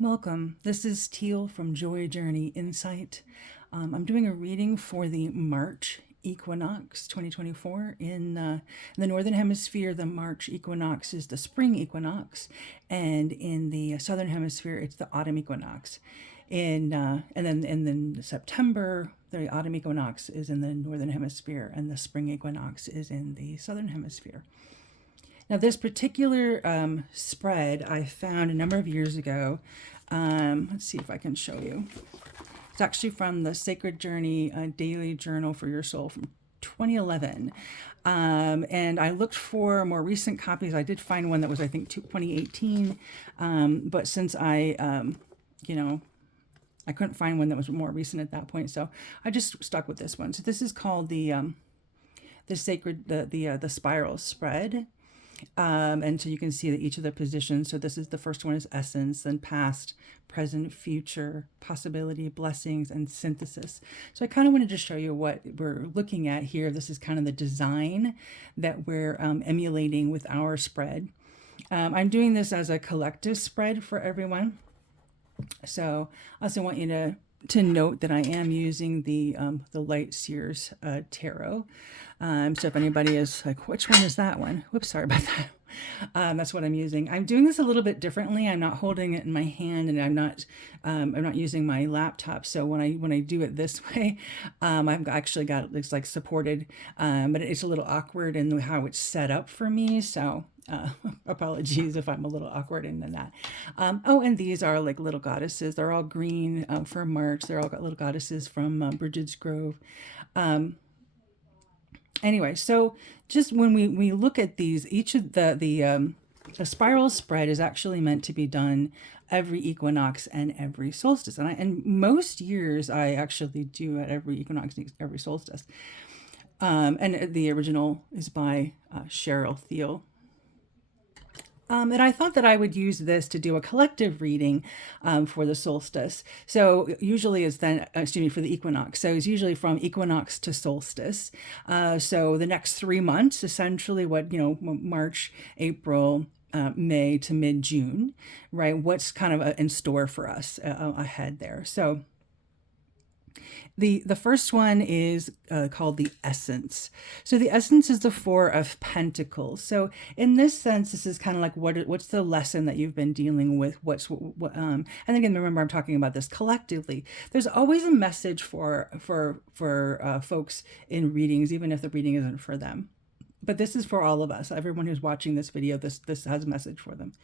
Welcome. This is Teal from Joy Journey Insight. I'm doing a reading for the March Equinox 2024. In the Northern Hemisphere, the March Equinox is the spring equinox, and in the Southern Hemisphere, it's the autumn equinox. And then September, the autumn equinox is in the Northern Hemisphere, and the spring equinox is in the Southern Hemisphere. Now, this particular spread I found a number of years ago. Let's see if I can show you. It's actually from the Sacred Journey Daily Journal for Your Soul from 2011. And I looked for more recent copies. I did find one that was, I think, 2018. But since I couldn't find one that was more recent at that point, so I just stuck with this one. So this is called the spiral spread. And so you can see that each of the positions, so this is the first one is essence, then past, present, future, possibility, blessings, and synthesis. So I kind of wanted to show you what we're looking at here. This is kind of the design that we're emulating with our spread. I'm doing this as a collective spread for everyone. So I also want you to note that I am using the Light Seers Tarot. So if anybody is like, which one is that one? Whoops, sorry about that. That's what I'm using. I'm doing this a little bit differently. I'm not holding it in my hand, and I'm not using my laptop. So when I do it this way, I've actually got it's like supported, but it's a little awkward in how it's set up for me. So apologies if I'm a little awkward in that. And these are like little goddesses. They're all green for March. They're all got little goddesses from Bridget's Grove. Anyway, so just when we look at these, each of the spiral spread is actually meant to be done every equinox and every solstice. And most years I actually do at every equinox, every solstice. And the original is by Cheryl Thiel. And I thought that I would use this to do a collective reading for the solstice. So usually it's then, for the equinox. So it's usually from equinox to solstice. So the next 3 months, essentially March, April, May to mid-June, right? What's kind of in store for us ahead there. So the first one is called the essence. So the essence is the Four of Pentacles. So in this sense, this is kind of like what's the lesson that you've been dealing with? And again, remember, I'm talking about this collectively. There's always a message for folks in readings, even if the reading isn't for them. But this is for all of us. Everyone who's watching this video, this has a message for them.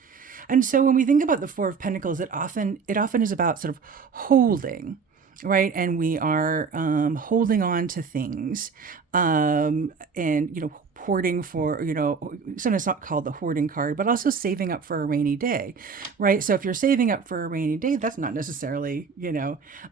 And so when we think about the Four of Pentacles, it often is about sort of holding, right? And we are holding on to things, and hoarding for, sometimes not called the hoarding card, but also saving up for a rainy day, right? So if you're saving up for a rainy day, that's not necessarily,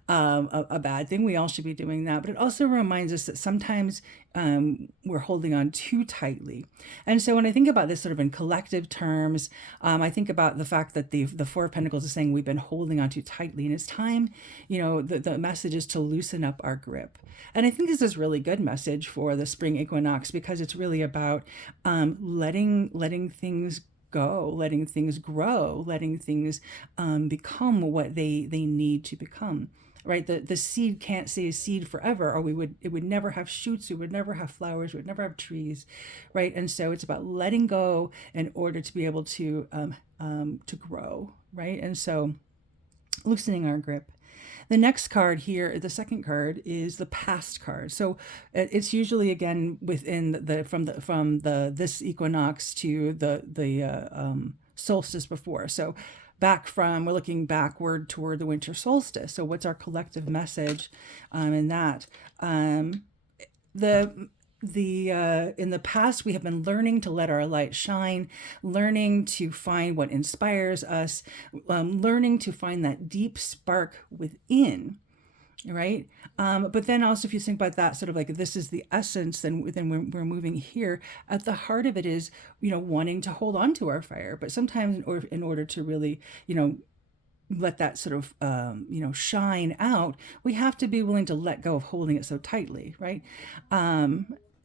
a bad thing. We all should be doing that. But it also reminds us that sometimes we're holding on too tightly. And so when I think about this sort of in collective terms, I think about the fact that the Four of Pentacles is saying we've been holding on too tightly, and it's time, the message is to loosen up our grip. And I think this is a really good message for the spring equinox, because it's really about letting things go, letting things grow, letting things become what they need to become. Right, the seed can't stay a seed forever, or it would never have shoots, we would never have flowers, we would never have trees, right? And so it's about letting go in order to be able to grow, right? And so loosening our grip. The next card here, the second card, is the past card. So it's usually again within from this equinox to the solstice before. So we're looking backward toward the winter solstice. So what's our collective message in that? In the past, we have been learning to let our light shine, learning to find what inspires us, learning to find that deep spark within, right? But then also, if you think about that, sort of like this is the essence, then we're moving here. At the heart of it is, wanting to hold on to our fire. But sometimes in order to really, let that sort of, shine out, we have to be willing to let go of holding it so tightly, right?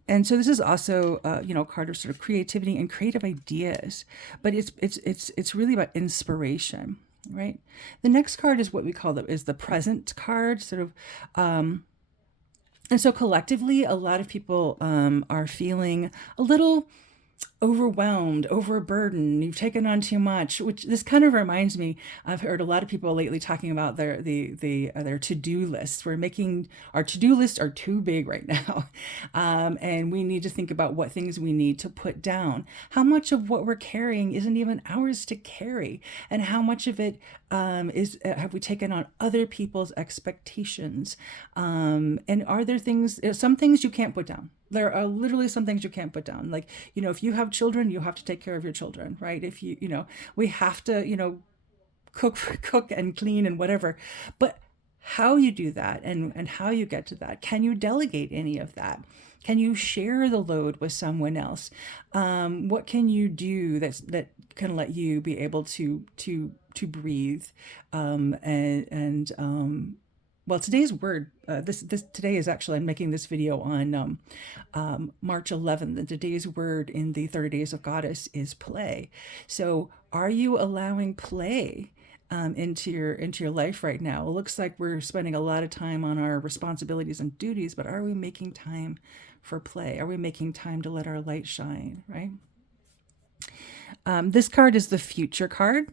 And so this is also, a card of sort of creativity and creative ideas, but it's really about inspiration. right? The next card is what we call is the present card, sort of. And so collectively, a lot of people are feeling a little overwhelmed, overburdened, you've taken on too much, which this kind of reminds me. I've heard a lot of people lately talking about their to-do lists. We're making our to-do lists are too big right now. And we need to think about what things we need to put down. How much of what we're carrying isn't even ours to carry, and how much of it is have we taken on other people's expectations? And are there things, some things you can't put down. There are literally some things you can't put down. Like, if you have children, you have to take care of your children, right? If we have to, cook and clean and whatever. But how you do that, and how you get to that, can you delegate any of that? Can you share the load with someone else? What can you do that can let you be able to breathe, and well, today's word, this today is actually, I'm making this video on March 11th, and today's word in the 30 Days of Goddess is play. So are you allowing play into your life right now? It looks like we're spending a lot of time on our responsibilities and duties, but are we making time for play? Are we making time to let our light shine, right? This card is the future card.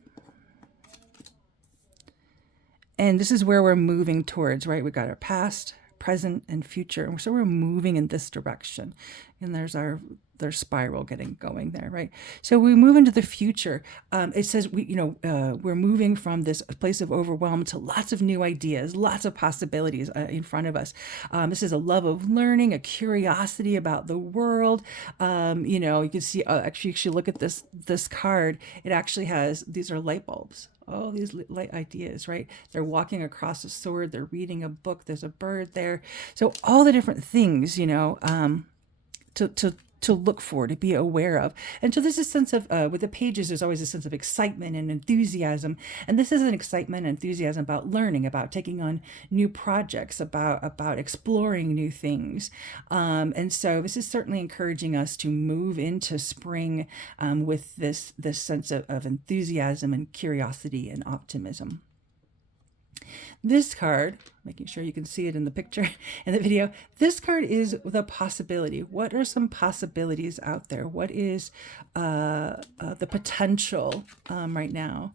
And this is where we're moving towards, right? We've got our past, present, and future. And so we're moving in this direction. And there's spiral getting going there, right? So we move into the future. It says we're moving from this place of overwhelm to lots of new ideas, lots of possibilities in front of us. This is a love of learning, a curiosity about the world. You can see, actually, look at this card. It actually has, these are light bulbs. All these light ideas, right? They're walking across a sword. They're reading a book. There's a bird there. So all the different things, to look for, to be aware of. And so there's a sense of, with the pages, there's always a sense of excitement and enthusiasm. And this is an excitement and enthusiasm about learning, about taking on new projects, about exploring new things. And so this is certainly encouraging us to move into spring with this sense of enthusiasm and curiosity and optimism. This card, making sure you can see it in the picture, in the video, this card is the possibility. What are some possibilities out there? What is the potential right now?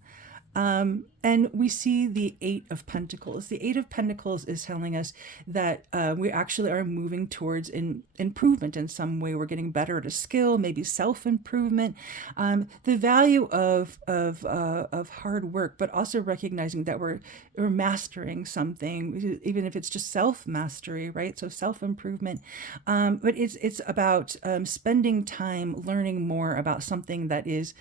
And we see the Eight of Pentacles. The Eight of Pentacles is telling us that we actually are moving towards improvement in some way. We're getting better at a skill, maybe self-improvement. The value of hard work, but also recognizing that we're mastering something, even if it's just self-mastery, right? So self-improvement. But it's about spending time learning more about something that is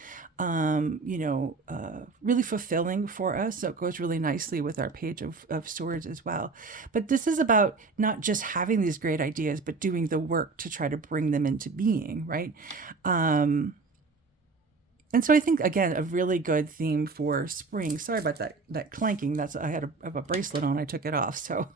really fulfilling for us. So it goes really nicely with our Page of Swords as well. But this is about not just having these great ideas, but doing the work to try to bring them into being, right? And so I think, again, a really good theme for spring. Sorry about that clanking. I had a bracelet on. I took it off. So,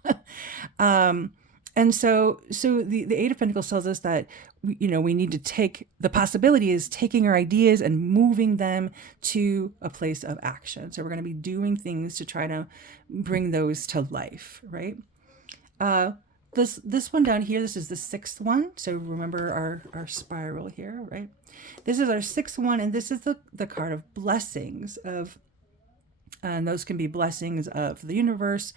and so the Eight of Pentacles tells us that we need to take the possibility is taking our ideas and moving them to a place of action. So we're going to be doing things to try to bring those to life, right? This one down here, this is the sixth one. So remember our spiral here, right? This is our sixth one, and this is the card of blessings, and those can be blessings of the universe,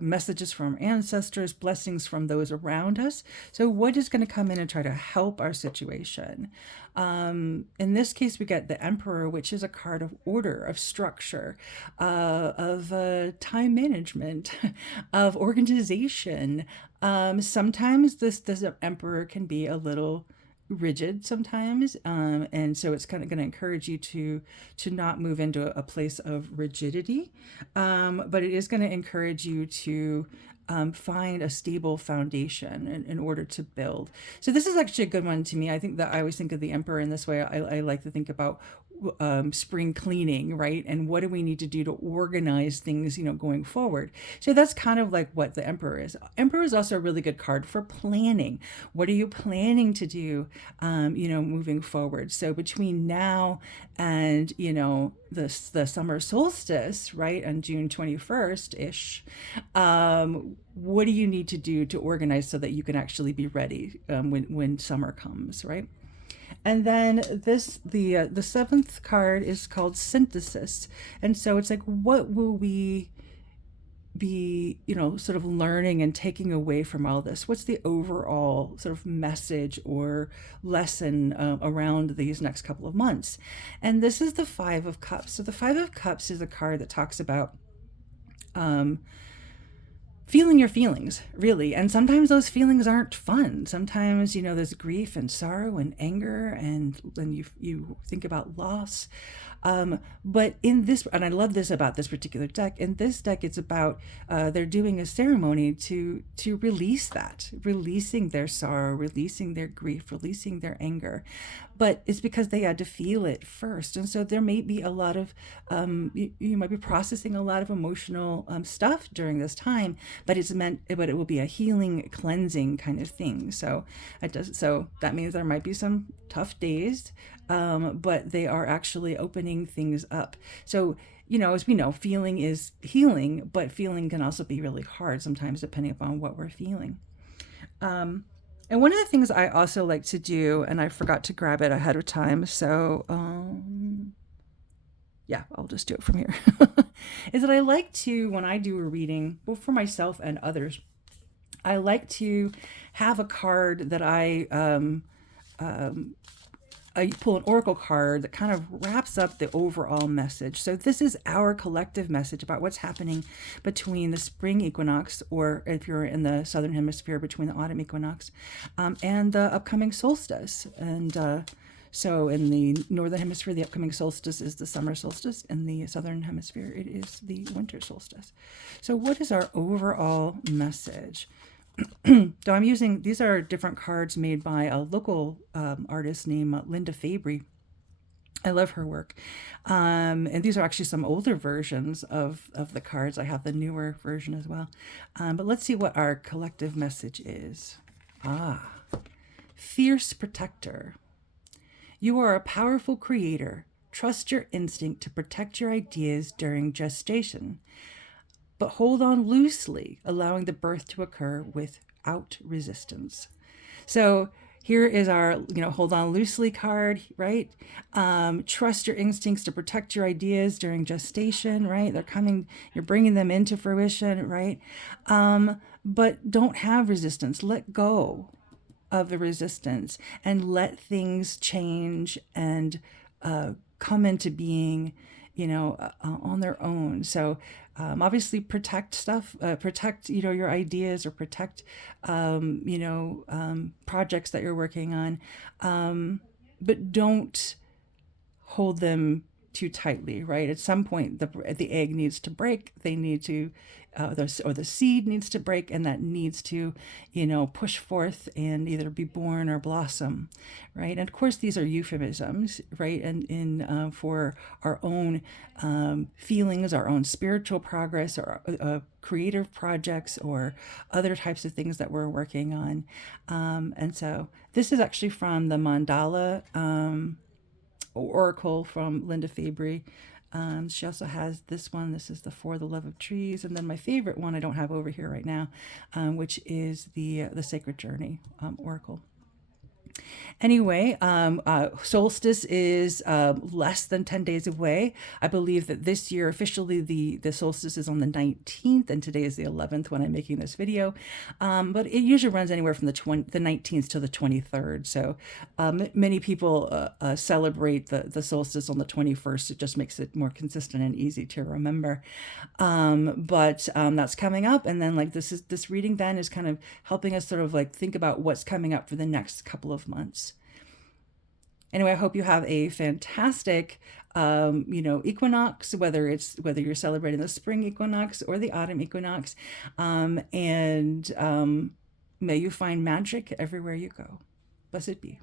messages from ancestors, blessings from those around us. So what is going to come in and try to help our situation? In this case, we get the Emperor, which is a card of order, of structure, of time management, of organization. Sometimes this Emperor can be a little rigid sometimes, and so it's kind of going to encourage you to not move into a place of rigidity, but it is going to encourage you to find a stable foundation in order to build. So this is actually a good one to me. I think that I always think of the Emperor in this way. I like to think about spring cleaning, right? And what do we need to do to organize things, going forward? So that's kind of like what the Emperor is. Emperor is also a really good card for planning. What are you planning to do, moving forward? So between now and, the summer solstice, right, on June 21st ish, what do you need to do to organize so that you can actually be ready when summer comes, right? And then the seventh card is called synthesis, and so it's like, what will we be, sort of learning and taking away from all this? What's the overall sort of message or lesson around these next couple of months? And this is the Five of Cups. So the Five of Cups is a card that talks about feeling your feelings, really. And sometimes those feelings aren't fun. Sometimes, there's grief and sorrow and anger, and then you think about loss. But in this, and I love this about this particular deck, in this deck, it's about they're doing a ceremony to release that, releasing their sorrow, releasing their grief, releasing their anger. But it's because they had to feel it first. And so there may be a lot of, you might be processing a lot of emotional stuff during this time, but but it will be a healing, cleansing kind of thing. So so that means there might be some tough days, but they are actually opening things up. So, as we know, feeling is healing, but feeling can also be really hard sometimes depending upon what we're feeling. And one of the things I also like to do, and I forgot to grab it ahead of time, so yeah, I'll just do it from here, is that I like to, when I do a reading, both for myself and others, I like to have a card that I pull an oracle card that kind of wraps up the overall message. So this is our collective message about what's happening between the spring equinox, or if you're in the southern hemisphere, between the autumn equinox and the upcoming solstice. And so in the northern hemisphere, the upcoming solstice is the summer solstice. In the southern hemisphere, it is the winter solstice. So what is our overall message? So I'm using, these are different cards made by a local artist named Linda Fabry. I love her work. And these are actually some older versions of the cards. I have the newer version as well. But let's see what our collective message is. Fierce protector. You are a powerful creator. Trust your instinct to protect your ideas during gestation, but hold on loosely, allowing the birth to occur without resistance. So here is our, hold on loosely card, right? Trust your instincts to protect your ideas during gestation, right? They're coming, you're bringing them into fruition, right? But don't have resistance. Let go of the resistance and let things change and come into being, on their own. So obviously protect stuff, protect, your ideas, or protect, projects that you're working on. But don't hold them too tightly, right? At some point, the egg needs to break. They need to, the seed needs to break, and that needs to, push forth and either be born or blossom, right? And of course, these are euphemisms, right? And in for our own feelings, our own spiritual progress, or creative projects, or other types of things that we're working on. And so this is actually from the mandala oracle from Linda Fabry. She also has this one. This is the For the Love of Trees, and then my favorite one I don't have over here right now, which is the Sacred Journey oracle. Anyway, solstice is less than 10 days away. I believe that this year officially the solstice is on the 19th, and today is the 11th when I'm making this video. But it usually runs anywhere from the 19th to the 23rd. So many people celebrate the solstice on the 21st. It just makes it more consistent and easy to remember. But that's coming up, and then this reading then is kind of helping us sort of think about what's coming up for the next couple of months. Anyway, I hope you have a fantastic, equinox, whether you're celebrating the spring equinox or the autumn equinox, and may you find magic everywhere you go. Blessed be.